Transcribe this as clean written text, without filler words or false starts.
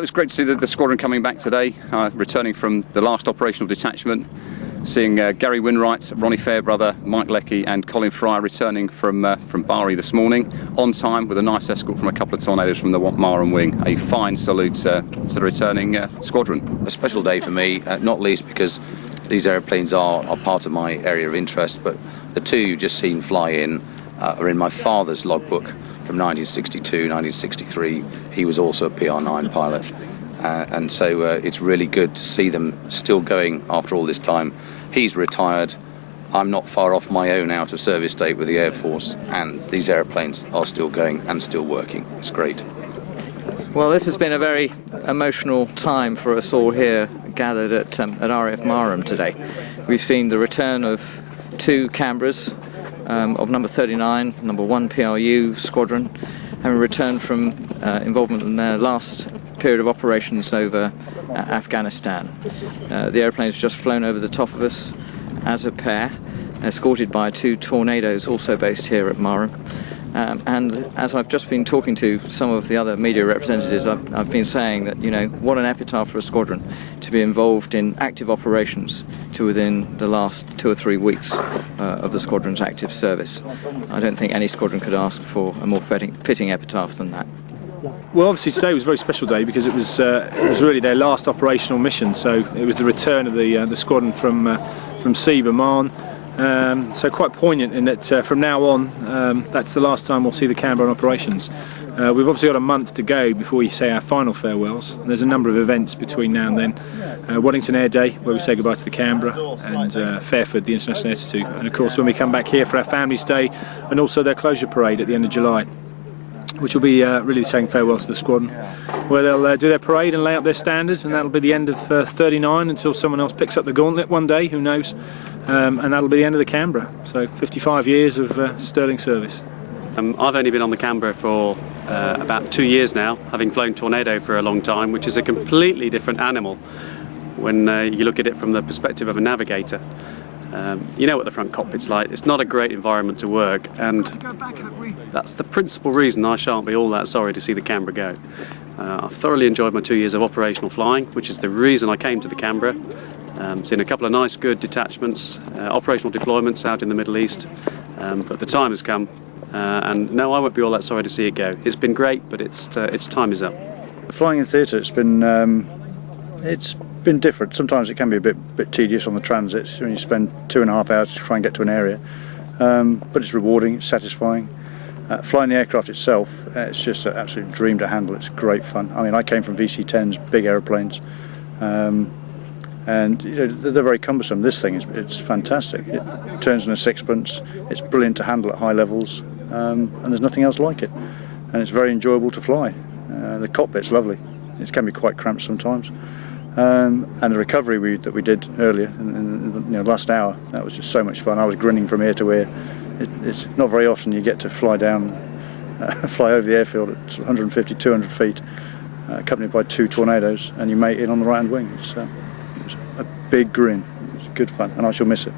it was great to see the squadron coming back today, returning from the last operational detachment, seeing Gary Winwright, Ronnie Fairbrother, Mike Leckie and Colin Fry returning from Bari this morning, on time with a nice escort from a couple of Tornadoes from the Marham wing. A fine salute to the returning squadron. A special day for me, not least because these aeroplanes are part of my area of interest, but the two you've just seen fly in are in my father's logbook from 1962, 1963. He was also a PR9 pilot. And so it's really good to see them still going after all this time. He's retired. I'm not far off my own out of service date with the Air Force, and these airplanes are still going and still working. It's great. Well, this has been a very emotional time for us all here gathered at RAF Marham today. We've seen the return of two Canberras, of number 39, number 1 PRU squadron, having returned from involvement in their last period of operations over Afghanistan. The airplane's just flown over the top of us as a pair, escorted by two Tornadoes also based here at Marham. And as I've just been talking to some of the other media representatives, I've been saying that, you know, what an epitaph for a squadron to be involved in active operations to within the last 2 or 3 weeks of the squadron's active service. I don't think any squadron could ask for a more fitting epitaph than that. Well, obviously today was a very special day because it was really their last operational mission. So it was the return of the squadron from Seba, Marne. So quite poignant in that from now on, that's the last time we'll see the Canberra on operations. We've obviously got a month to go before we say our final farewells. And there's a number of events between now and then. Wellington Air Day, where we say goodbye to the Canberra, and Fairford, the International Institute. And of course when we come back here for our Families Day, and also their closure parade at the end of July, which will be really saying farewell to the squadron, where they'll do their parade and lay up their standards, and that'll be the end of 39 until someone else picks up the gauntlet one day, who knows, and that'll be the end of the Canberra. So 55 years of sterling service. I've only been on the Canberra for about 2 years now, having flown Tornado for a long time, which is a completely different animal when you look at it from the perspective of a navigator. You know what the front cockpit's like. It's not a great environment to work, and that's the principal reason I shan't be all that sorry to see the Canberra go. I've thoroughly enjoyed my 2 years of operational flying, which is the reason I came to the Canberra. Seen a couple of nice, good detachments, operational deployments out in the Middle East, but the time has come, and no, I won't be all that sorry to see it go. It's been great, but its time is up. Flying in theatre, it's been different. Sometimes it can be a bit tedious on the transits when you spend 2.5 hours to try and get to an area, but it's rewarding, it's satisfying. Flying the aircraft itself, it's just an absolute dream to handle. It's great fun. I mean, I came from VC-10s, big aeroplanes, and you know, they're very cumbersome. This thing it's fantastic. It turns in a sixpence. It's brilliant to handle at high levels, and there's nothing else like it. And it's very enjoyable to fly. The cockpit's lovely. It can be quite cramped sometimes. And the recovery that we did earlier, in the last hour, that was just so much fun. I was grinning from ear to ear. It's not very often you get to fly down, fly over the airfield at 150, 200 feet, accompanied by two Tornadoes, and you mate in on the right-hand wing. It was a big grin. It was good fun, and I shall miss it.